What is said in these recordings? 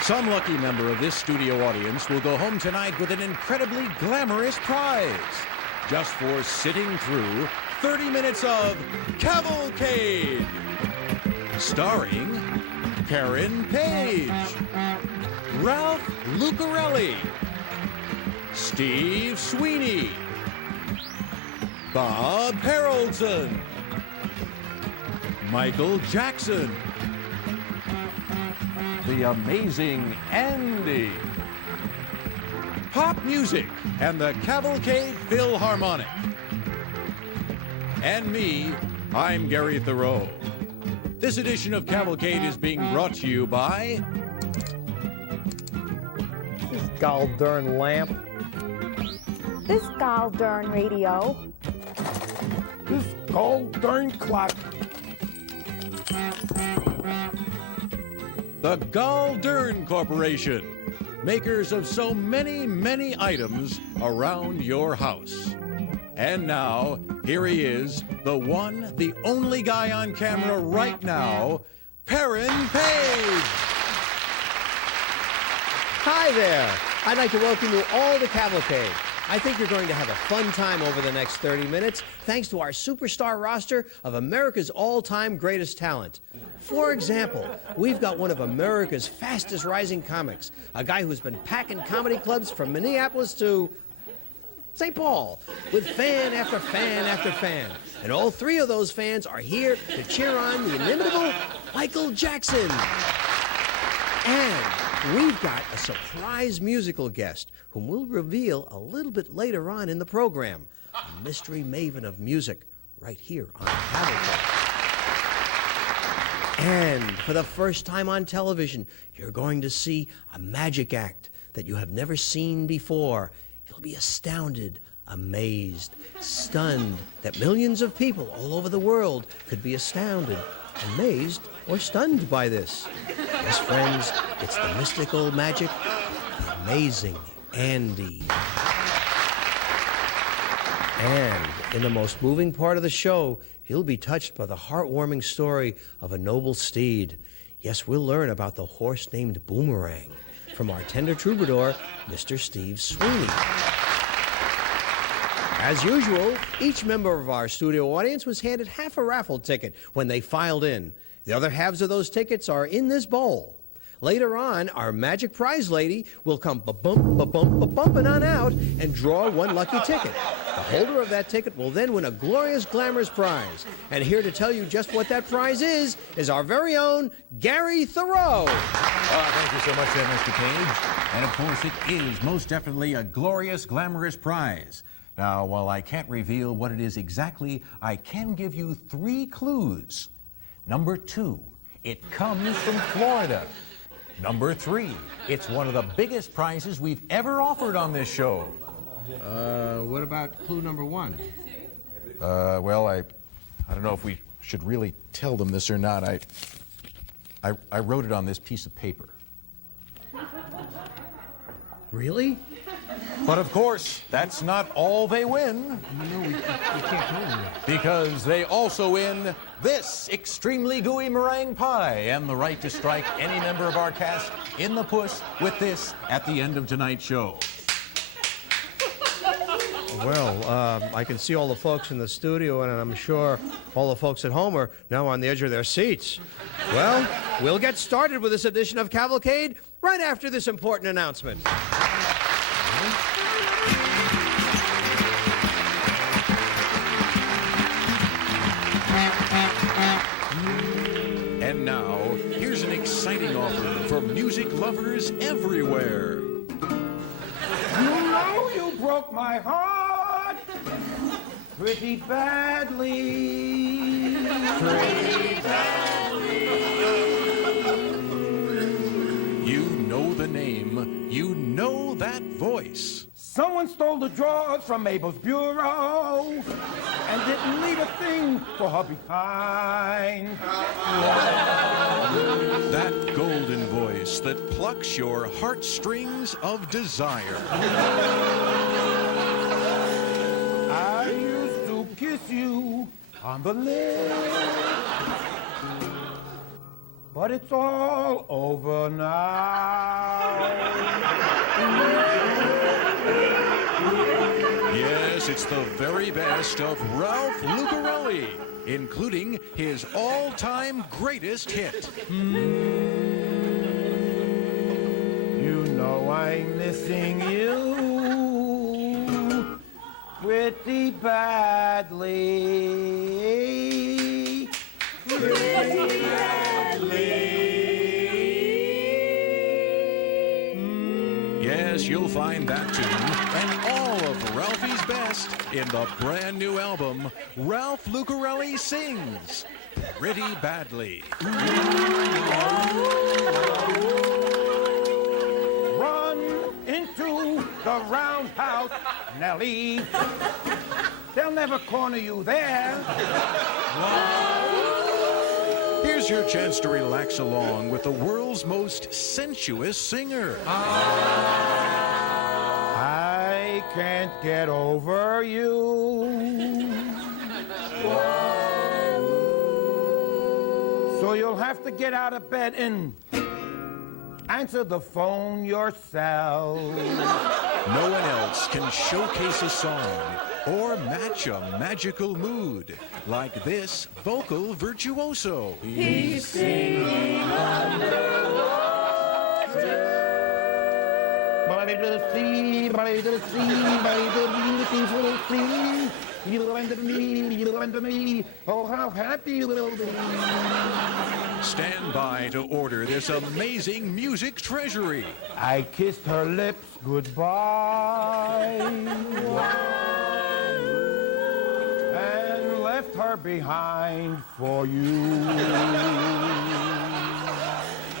Some lucky member of this studio audience will go home tonight with an incredibly glamorous prize, just for sitting through 30 minutes of Cavalcade, starring Perren Page, Ralph Lucarelli, Steve Sweeney, Bob Haroldson, Michael Jackson, the amazing Andy, pop music, and the Cavalcade Philharmonic. And me, I'm Gary Theroux. This edition of Cavalcade is being brought to you by... This gall darn lamp. This gall darn radio. This gall darn clock. The Galdern Corporation, makers of so many, many items around your house. And now, here he is, the one, the only guy on camera right now, Perren Page. Hi there. I'd like to welcome you all to Cavalcade. I think you're going to have a fun time over the next 30 minutes, thanks to our superstar roster of America's all-time greatest talent. For example, we've got one of America's fastest rising comics, a guy who's been packing comedy clubs from Minneapolis to St. Paul, with fan after fan after fan. And all three of those fans are here to cheer on the inimitable Michael Jackson. And we've got a surprise musical guest whom we'll reveal a little bit later on in the program. A mystery maven of music right here on Cavalcade. And for the first time on television, you're going to see a magic act that you have never seen before. You'll be astounded, amazed, stunned that millions of people all over the world could be astounded, amazed, or stunned by this. Yes, friends, it's the mystical magic of the amazing Andy. And in the most moving part of the show, you'll be touched by the heartwarming story of a noble steed. Yes, we'll learn about the horse named Boomerang from our tender troubadour, Mr. Steve Sweeney. As usual, each member of our studio audience was handed half a raffle ticket when they filed in. The other halves of those tickets are in this bowl. Later on, our magic prize lady will come ba-bump, ba-bump, ba-bumping on out and draw one lucky ticket. The holder of that ticket will then win a glorious, glamorous prize. And here to tell you just what that prize is our very own Gary Theroux. Thank you so much, Mr. Page. And of course, it is most definitely a glorious, glamorous prize. Now, while I can't reveal what it is exactly, I can give you 3 clues. Number 2, it comes from Florida. Number 3, it's one of the biggest prizes we've ever offered on this show. What about clue number 1? Well, I don't know if we should really tell them this or not. I wrote it on this piece of paper. Really? But of course, that's not all they win. No, we can't tell them. Because they also win this extremely gooey meringue pie and the right to strike any member of our cast in the puss with this at the end of tonight's show. Well, I can see all the folks in the studio, and I'm sure all the folks at home are now on the edge of their seats. Well, we'll get started with this edition of Cavalcade right after this important announcement. And now, here's an exciting offer for music lovers everywhere. You know you broke my heart pretty badly. Pretty badly. You know the name, you know that voice. Someone stole the drawers from Mabel's bureau and didn't leave a thing for her behind. That golden voice that plucks your heartstrings of desire. I used to kiss you on the lips but it's all over now. Yes, it's the very best of Ralph Lucarelli, including his all-time greatest hit. You know I'm missing you pretty badly. Pretty badly. Yes, you'll find that tune and all of Ralphie's best in the brand new album, Ralph Lucarelli Sings Pretty Badly. Run into the roundhouse, Nellie. They'll never corner you there. Here's your chance to relax along with the world's most sensuous singer. I can't get over you. So you'll have to get out of bed and answer the phone yourself. No one else can showcase a song or match a magical mood like this vocal virtuoso. He's singing underwater. By the sea, by the sea, by the beautiful sea. You'll under me, you'll under me. Oh, how happy you will be. Stand by to order this amazing music treasury. I kissed her lips goodbye. And left her behind for you.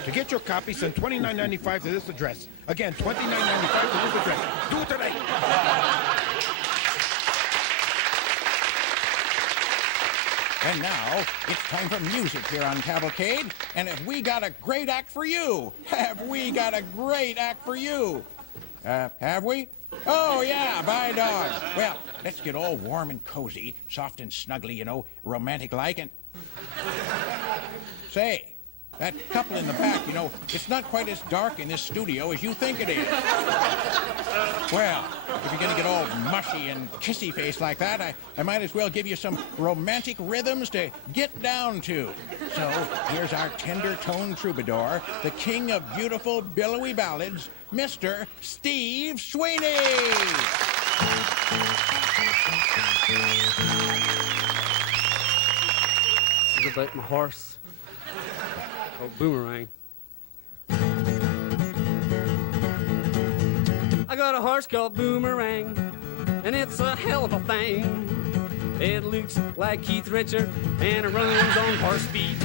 To get your copy, send $29.95 to this address. Again, $29.95 to this address. Do it today. And now, it's time for music here on Cavalcade. And have we got a great act for you? Have we got a great act for you? Have we? Oh, yeah, by dog. Well, let's get all warm and cozy, soft and snuggly, you know, romantic-like, and... Say, that couple in the back, you know, it's not quite as dark in this studio as you think it is. Well, if you're gonna get all mushy and kissy-faced like that, I might as well give you some romantic rhythms to get down to. So, here's our tender-toned troubadour, the king of beautiful, billowy ballads, Mr. Steve Sweeney! This is about my horse. Oh, Boomerang. I got a horse called Boomerang, and it's a hell of a thing. It looks like Keith Richard, and it runs on horse speed.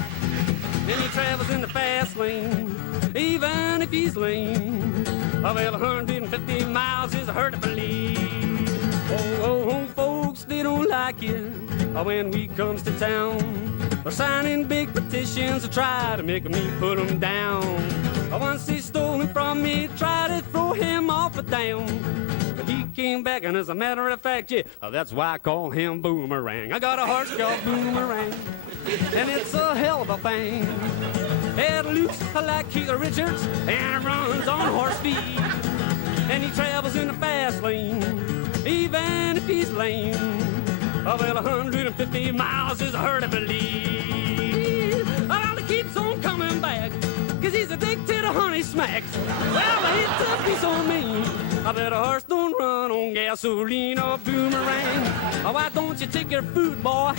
And he travels in the fast lane, even if he's lame. Oh, well, 150 miles is hard to believe. Oh, home folks, they don't like it when we comes to town. They're signing big petitions to try to make me put him down. Once he stole him from me, tried to throw him off a dam. But he came back, and as a matter of fact, yeah, that's why I call him Boomerang. I got a horse called Boomerang, and it's a hell of a thing. It looks like Keith Richards, and runs on horse speed. And he travels in the fast lane, even if he's lame. Oh, well, 150 miles is hard to believe. Well, he keeps on coming back, 'cause he's addicted to honey smacks. Well, he took me so mean. I bet a horse don't run on gasoline or Boomerang. Oh, why don't you take your food, boy?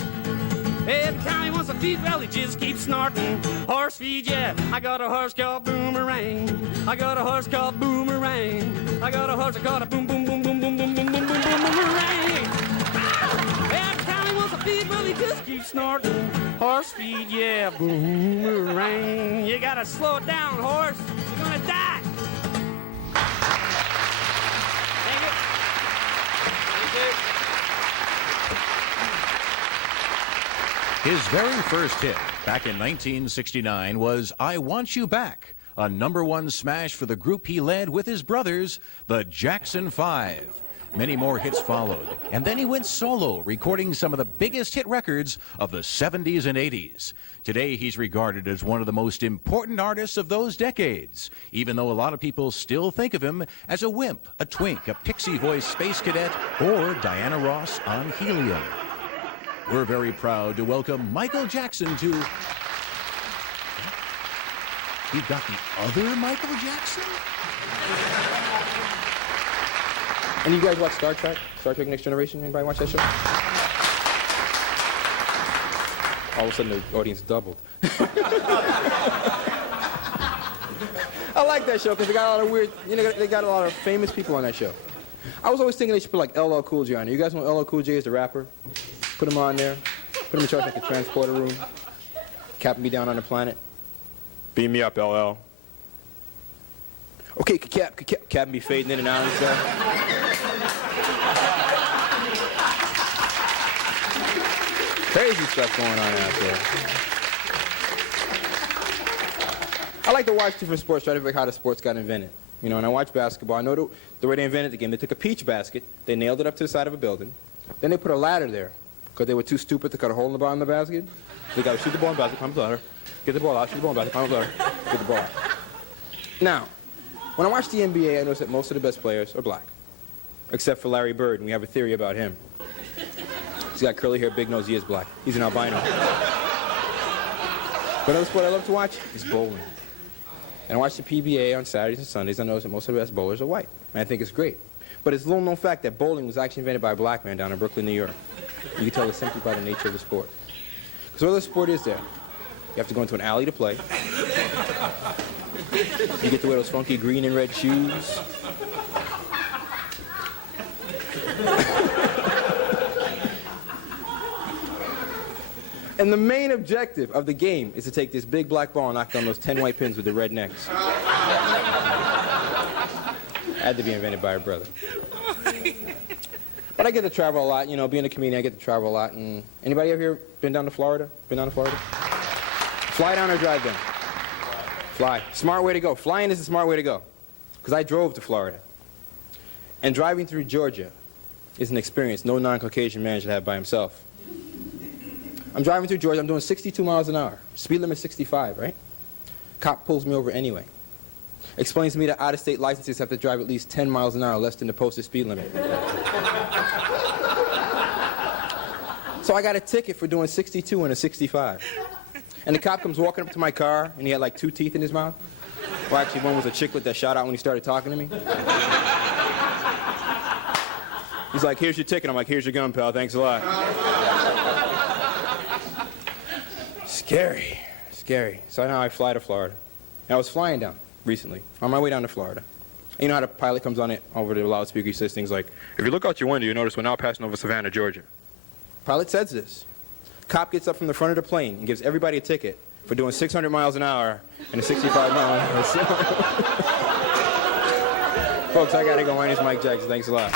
Every time he wants to feed, well, he just keeps snorting horse feed, yeah. I got a horse called Boomerang. I got a horse called Boomerang. I got a horse called a boom, boom, boom, boom, boom, boom, boom, boom, boom, Boomerang. Every time he wants to feed, well, he just keeps snorting horse feed, yeah. Boomerang. You gotta slow it down, horse. You're gonna die. Thank you. Thank you. His very first hit, back in 1969, was I Want You Back, a #1 smash for the group he led with his brothers, the Jackson 5. Many more hits followed, and then he went solo, recording some of the biggest hit records of the 70s and 80s. Today, he's regarded as one of the most important artists of those decades, even though a lot of people still think of him as a wimp, a twink, a pixie-voiced space cadet, or Diana Ross on helium. We're very proud to welcome Michael Jackson to... We've got the other Michael Jackson? And you guys watch Star Trek? Star Trek Next Generation? Anybody watch that show? All of a sudden the audience doubled. I like that show because they got a lot of weird, they got a lot of famous people on that show. I was always thinking they should put like LL Cool J on there. You guys know LL Cool J is the rapper? Put him on there. Put him in charge of like a transporter room. Captain be down on the planet. Beam me up, LL. Okay, Captain be fading in and out and stuff. Crazy stuff going on out there. I like to watch different sports, try to figure out how the sports got invented. You know, when I watch basketball, I know the way they invented the game. They took a peach basket, they nailed it up to the side of a building, then they put a ladder there, because they were too stupid to cut a hole in the bottom of the basket. They got to shoot the ball in the basket, climb the ladder, get the ball out, shoot the ball in the basket, climb the ladder, get the ball out. Now, when I watch the NBA, I notice that most of the best players are black, except for Larry Bird, and we have a theory about him. He's got curly hair, big nose, he is black. He's an albino. But another sport I love to watch is bowling. And I watch the PBA on Saturdays and Sundays. I notice that most of the best bowlers are white. And I think it's great. But it's a little known fact that bowling was actually invented by a black man down in Brooklyn, New York. You can tell it's simply by the nature of the sport. Because what other sport is there? You have to go into an alley to play. You get to wear those funky green and red shoes. And the main objective of the game is to take this big black ball and knock down those 10 white pins with the red necks. Had to be invented by a brother. But I get to travel a lot, you know, being a comedian, I get to travel a lot. And anybody ever here been down to Florida? Been down to Florida? Fly down or drive down? Fly. Smart way to go. Flying is the smart way to go. Because I drove to Florida. And driving through Georgia is an experience no non-Caucasian man should have by himself. I'm driving through Georgia, I'm doing 62 miles an hour. Speed limit 65, right? Cop pulls me over anyway. Explains to me that out-of-state licenses have to drive at least 10 miles an hour less than the posted speed limit. So I got a ticket for doing 62 and a 65. And the cop comes walking up to my car, and he had like 2 teeth in his mouth. Well, actually, one was a chiclet that shot out when he started talking to me. He's like, here's your ticket. I'm like, here's your gun, pal. Thanks a lot. Scary, scary. So now I fly to Florida. And I was flying down recently, on my way down to Florida. And you know how the pilot comes on it over the loudspeaker, he says things like, if you look out your window, you notice we're now passing over Savannah, Georgia. Pilot says this. Cop gets up from the front of the plane and gives everybody a ticket for doing 600 miles an hour and a 65 mile an hour. Folks, I gotta go. My name's Mike Jackson. Thanks a lot.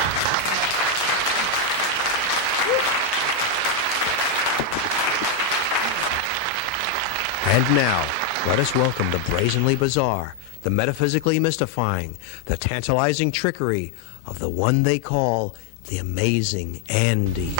And now, let us welcome the brazenly bizarre, the metaphysically mystifying, the tantalizing trickery of the one they call the Amazing Andy.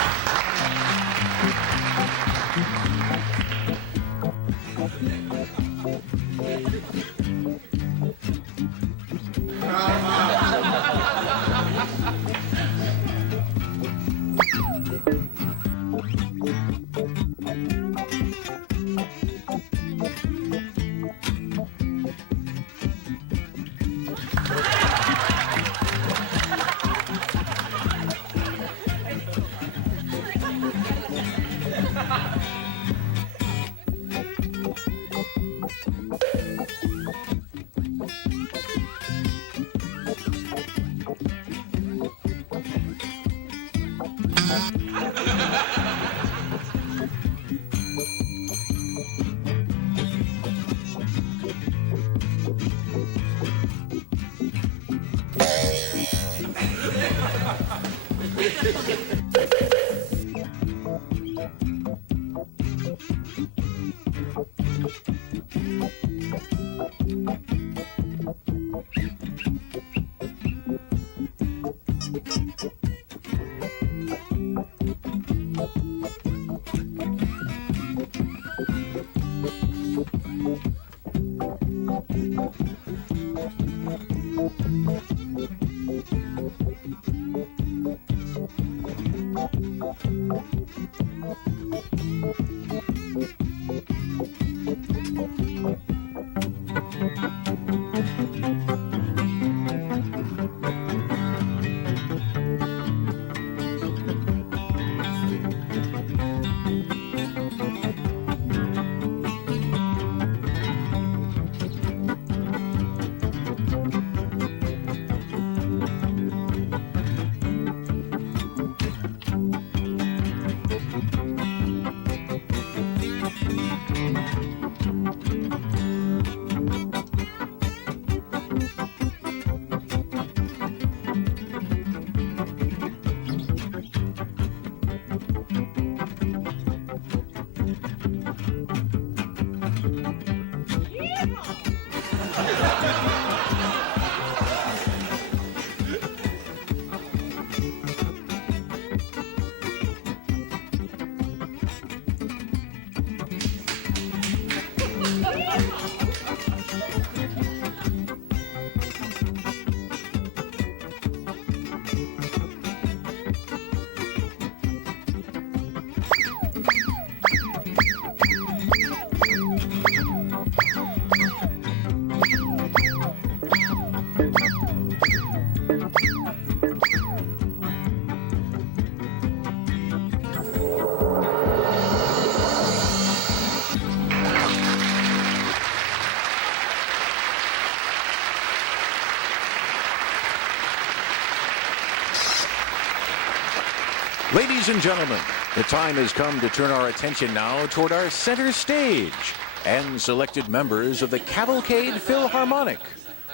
Ladies and gentlemen, the time has come to turn our attention now toward our center stage and selected members of the Cavalcade Philharmonic.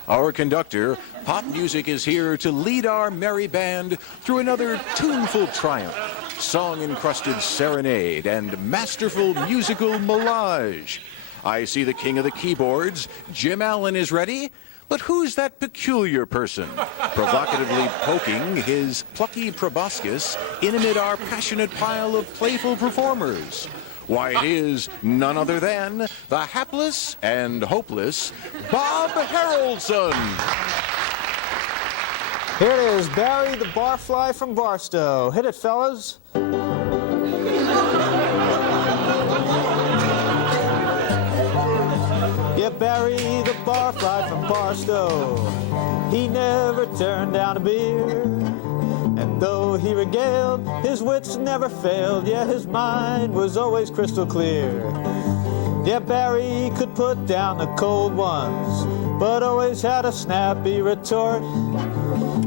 Our conductor, Pop Music, is here to lead our merry band through another tuneful triumph, song-encrusted serenade, and masterful musical melange. I see the king of the keyboards, Jim Allen, is ready. But who's that peculiar person, provocatively poking his plucky proboscis in amid our passionate pile of playful performers? Why, it is none other than the hapless and hopeless Bob Haroldson. Here it is, Barry the Barfly from Barstow. Hit it, fellas. Yeah, Barry the Barfly from Barstow, he never turned down a beer. And though he regaled, his wits never failed. Yeah, his mind was always crystal clear. Yeah, Barry could put down the cold ones, but always had a snappy retort.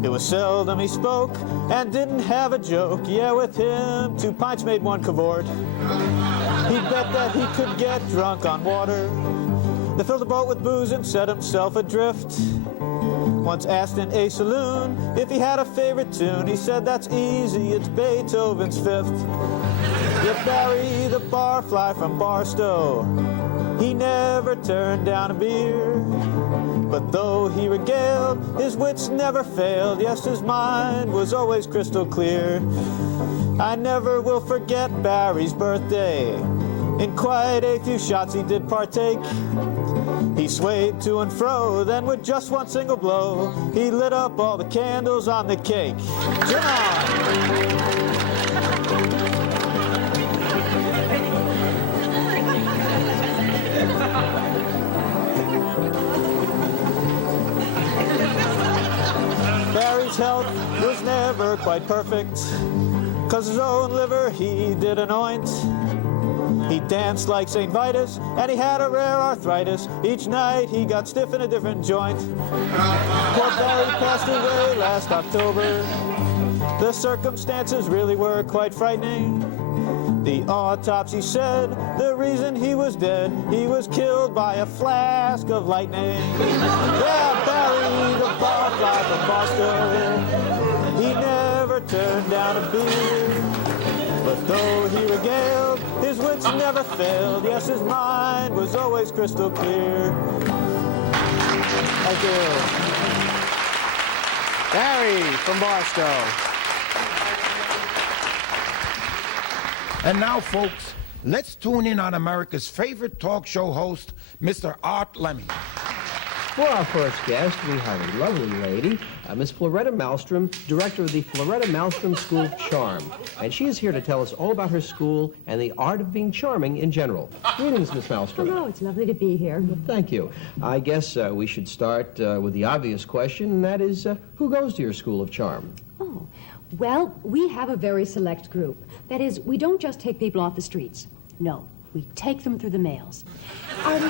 It was seldom he spoke and didn't have a joke. Yeah, with him, 2 pints made 1 cavort. He bet that he could get drunk on water, they filled a boat with booze and set himself adrift. Once asked in a saloon if he had a favorite tune, he said, "That's easy, it's Beethoven's Fifth." Yeah, Barry the Barfly from Barstow, he never turned down a beer. But though he regaled, his wits never failed. Yes, his mind was always crystal clear. I never will forget Barry's birthday. In quite a few shots he did partake. He swayed to and fro, then with just 1 single blow, he lit up all the candles on the cake. Turn on! Barry's health was never quite perfect, 'cause his own liver he did anoint. He danced like St. Vitus, and he had a rare arthritis. Each night he got stiff in a different joint. Poor Barry passed away last October. The circumstances really were quite frightening. The autopsy said the reason he was dead, he was killed by a flask of lightning. Yeah, Barry the Barfly from Boston, he never turned down a beer. But though he regaled, his wits never failed. Yes, his mind was always crystal clear. Thank you. Barry from Barstow. And now, folks, let's tune in on America's favorite talk show host, Mr. Art Lemmy. For our first guest, we have a lovely lady, Miss Floretta Malmstrom, director of the Floretta Malmstrom School of Charm. And she is here to tell us all about her school and the art of being charming in general. Greetings, Miss Malmstrom. Hello, it's lovely to be here. Thank you. I guess we should start with the obvious question, and that is, who goes to your School of Charm? Oh, well, we have a very select group. That is, we don't just take people off the streets. No, we take them through the mails. Artie,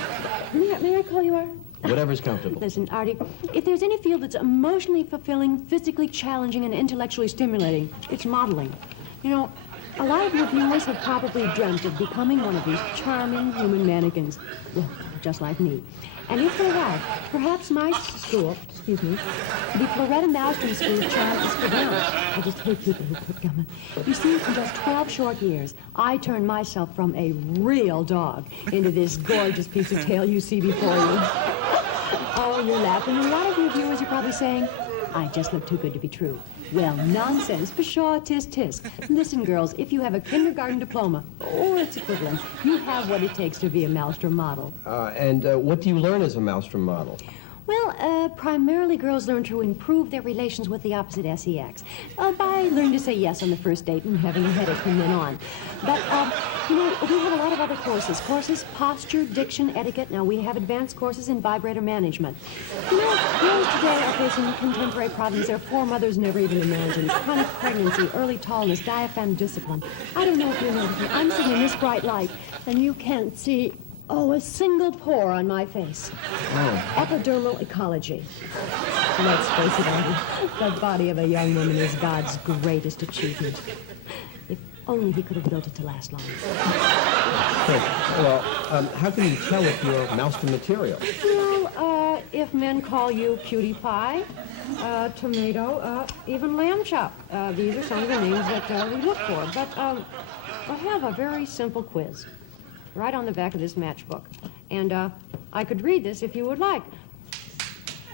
may I call you Art? Whatever's comfortable. Listen, Artie, if there's any field that's emotionally fulfilling, physically challenging, and intellectually stimulating, it's modeling. You know, a lot of your viewers have probably dreamt of becoming one of these charming human mannequins. Well, just like me. And if they have, perhaps my school, the Floretta Malmstrom School of Charm is for them. I just hate people who quit coming. You see, in just 12 short years, I turned myself from a real dog into this gorgeous piece of tail you see before you. Oh, you're laughing. A lot of your viewers are probably saying, I just look too good to be true. Well, nonsense. Pshaw, tisk, tisk. Listen, girls, if you have a kindergarten diploma, or its equivalent, you have what it takes to be a Malmstrom model. And what do you learn as a Malmstrom model? Well, primarily girls learn to improve their relations with the opposite sex by learning to say yes on the first date and having a headache from then on. But, you know, we have a lot of other courses. Courses, posture, diction, etiquette. Now, we have advanced courses in vibrator management. You know, girls today are facing contemporary problems their foremothers never even imagined. Chronic pregnancy, early tallness, diaphragm discipline. I don't know if you noticed me. I'm sitting in this bright light, and you can't see... Oh, a single pore on my face. Oh. Epidermal ecology. Let's face it, Artie, the body of a young woman is God's greatest achievement. If only he could have built it to last longer. Well, how can you tell if you're Malmstrom material? Well, if men call you cutie pie, tomato, even lamb chop. These are some of the names that we look for. But I have a very simple quiz. Right on the back of this matchbook. And I could read this if you would like.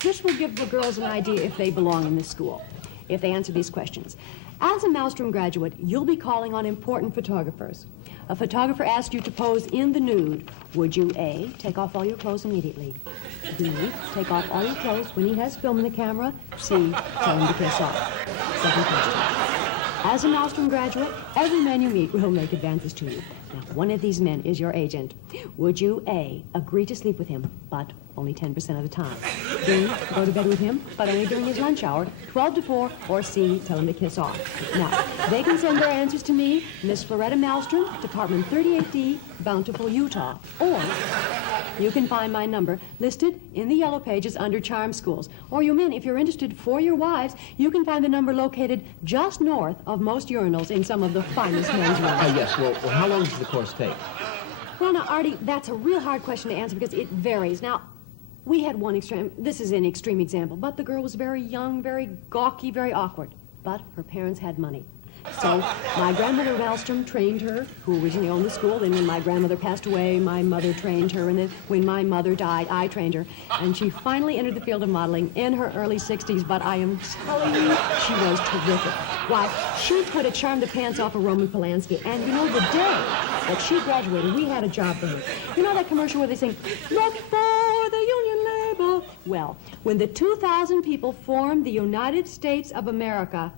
This will give the girls an idea if they belong in this school, if they answer these questions. As a Malmstrom graduate, you'll be calling on important photographers. A photographer asks you to pose in the nude. Would you A, take off all your clothes immediately? B, take off all your clothes when he has film in the camera? C, tell him to kiss off. Second question. As a Malmstrom graduate, every man you meet will make advances to you. Now, one of these men is your agent. Would you, A, agree to sleep with him, but only 10% of the time? B, go to bed with him, but only during his lunch hour, 12 to 4, or C, tell him to kiss off. Now, they can send their answers to me, Miss Floretta Malmstrom, Department 38D, Bountiful, Utah. Or you can find my number listed in the yellow pages under Charm Schools. Or you men, if you're interested for your wives, you can find the number located just north of most urinals in some of the finest men's rooms. Yes, well, how long does the course take? Well, now, Artie, that's a real hard question to answer because it varies. Now, we had one extreme, this is an extreme example, but the girl was very young, very gawky, very awkward. But her parents had money. So my grandmother Malmstrom trained her, who originally owned the school. Then when my grandmother passed away, my mother trained her. And then when my mother died, I trained her. And she finally entered the field of modeling in her early 60s. But I am telling you, she was terrific. Why, she could have charmed the pants off of Roman Polanski. And you know, the day that she graduated, we had a job for her. You know that commercial where they sing, "Look for the Union label"? Well, when the 2,000 people formed the United States of America,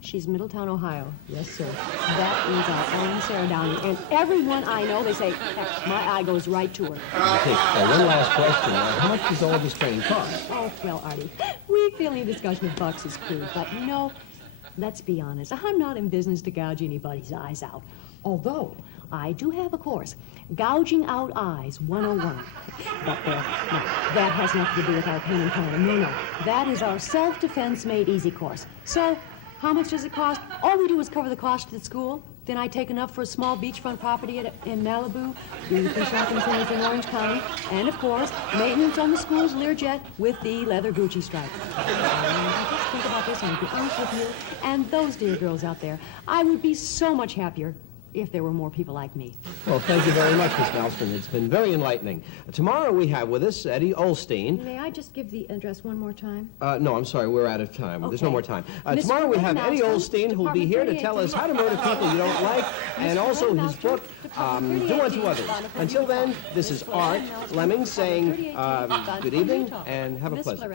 she's Middletown, Ohio. Yes, sir. That is our own Sarah Downey. And everyone I know, they say, heck, my eye goes right to her. Okay, one last question. How much does all this training cost? Oh, well, Artie, we feel any discussion of bucks is crude, but, you know, let's be honest. I'm not in business to gouge anybody's eyes out. Although, I do have a course, Gouging Out Eyes 101. But no, that has nothing to do with our pain and powder. No, no. That is our self-defense made easy course. So, how much does it cost? All we do is cover the cost of the school. Then I take enough for a small beachfront property in Malibu, beautiful shopping centers in Orange County, and, of course, maintenance on the school's Learjet with the leather Gucci stripe. I just think about this, and to be honest with you, and those dear girls out there, I would be so much happier if there were more people like me. Well, thank you very much, Miss Malmstrom. It's been very enlightening. Tomorrow we have with us Eddie Olstein. May I just give the address one more time? No, I'm sorry, we're out of time. There's no Okay. more time. Miss Tomorrow we have Malmstrom, Eddie Olstein, who'll be here to 38, tell us how to murder people you don't like, and also his book, Do Unto Others. Until then, this is Art Lemming saying good evening and have a pleasure.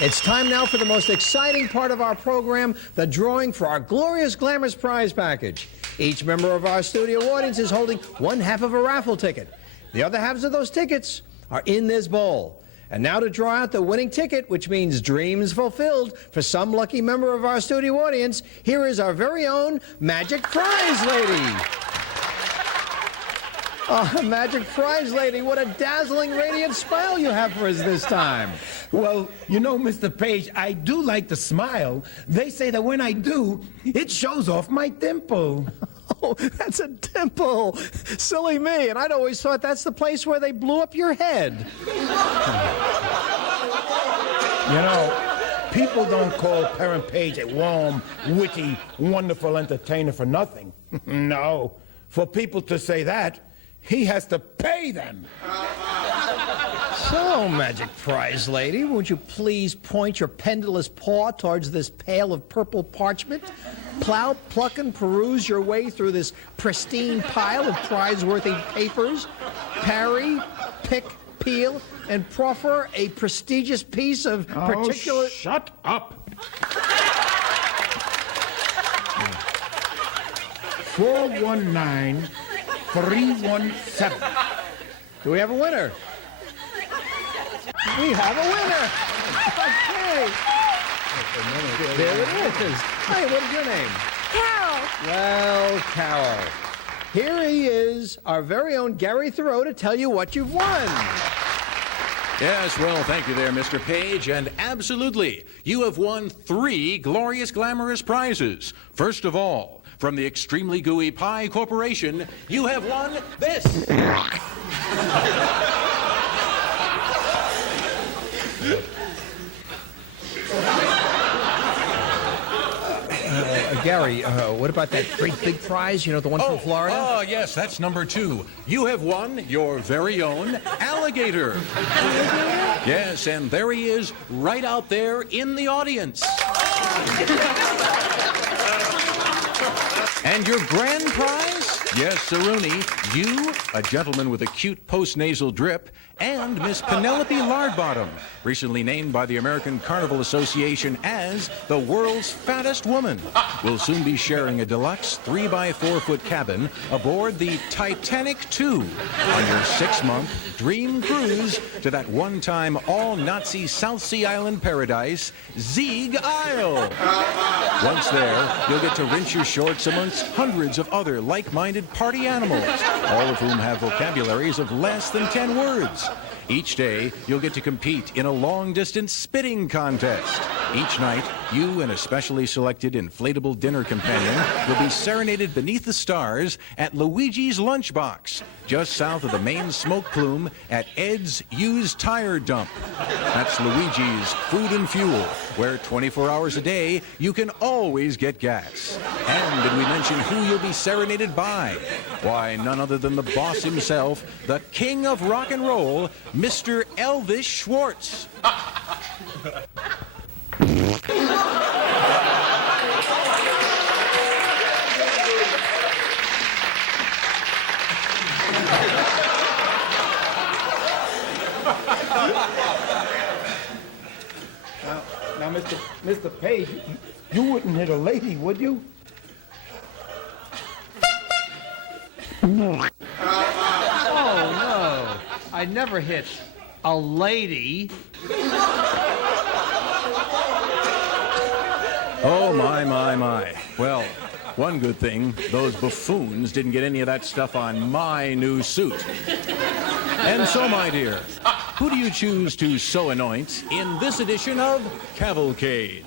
It's time now for the most exciting part of our program, the drawing for our glorious Glamorous prize package. Each member of our studio audience is holding one half of a raffle ticket. The other halves of those tickets are in this bowl. And now to draw out the winning ticket, which means dreams fulfilled for some lucky member of our studio audience, here is our very own Magic Prize Lady. Oh, Magic Prize Lady, what a dazzling, radiant smile you have for us this time. Well, you know, Mr. Page, I do like to smile. They say that when I do, it shows off my dimple. Oh, that's a dimple. Silly me, and I'd always thought that's the place where they blew up your head. You know, people don't call Perren Page a warm, witty, wonderful entertainer for nothing. No, for people to say that, he has to pay them. So, Magic Prize Lady, won't you please point your pendulous paw towards this pail of purple parchment? Plow, pluck, and peruse your way through this pristine pile of prize-worthy papers. Parry, pick, peel, and proffer a prestigious piece of particular... Oh, shut up. 419-317. Do we have a winner? We have a winner! Okay. There it is. Hey, what is your name? Carol. Well, Carol. Here he is, our very own Gary Theroux, to tell you what you've won. Yes, well, thank you there, Mr. Page, and absolutely, you have won 3 glorious, glamorous prizes. First of all, from the Extremely Gooey Pie Corporation, you have won this. Gary, what about that great big prize, you know, the one from Florida? Oh, yes, that's number 2. You have won your very own alligator. Yes, and there he is, right out there in the audience. And your grand prize? Yes, Saruni, you, a gentleman with a cute post-nasal drip, and Miss Penelope Lardbottom, recently named by the American Carnival Association as the world's fattest woman, will soon be sharing a deluxe 3x4-foot cabin aboard the Titanic II on your 6-month dream cruise to that one-time all-Nazi South Sea Island paradise, Zieg Isle. Once there, you'll get to rinse your shorts amongst hundreds of other like-minded party animals, all of whom have vocabularies of less than 10 words. Each day, you'll get to compete in a long-distance spitting contest. Each night, you and a specially selected inflatable dinner companion will be serenaded beneath the stars at Luigi's Lunchbox, just south of the main smoke plume at Ed's Used Tire Dump. That's Luigi's Food and Fuel, where 24 hours a day, you can always get gas. And did we mention who you'll be serenaded by? Why, none other than the boss himself, the king of rock and roll, Mr. Elvis Schwartz. Now, Mr. Page, you wouldn't hit a lady, would you? Oh, no. I'd never hit a lady. Oh, my. Well, one good thing, those buffoons didn't get any of that stuff on my new suit. And so, my dear, who do you choose to so anoint in this edition of Cavalcade?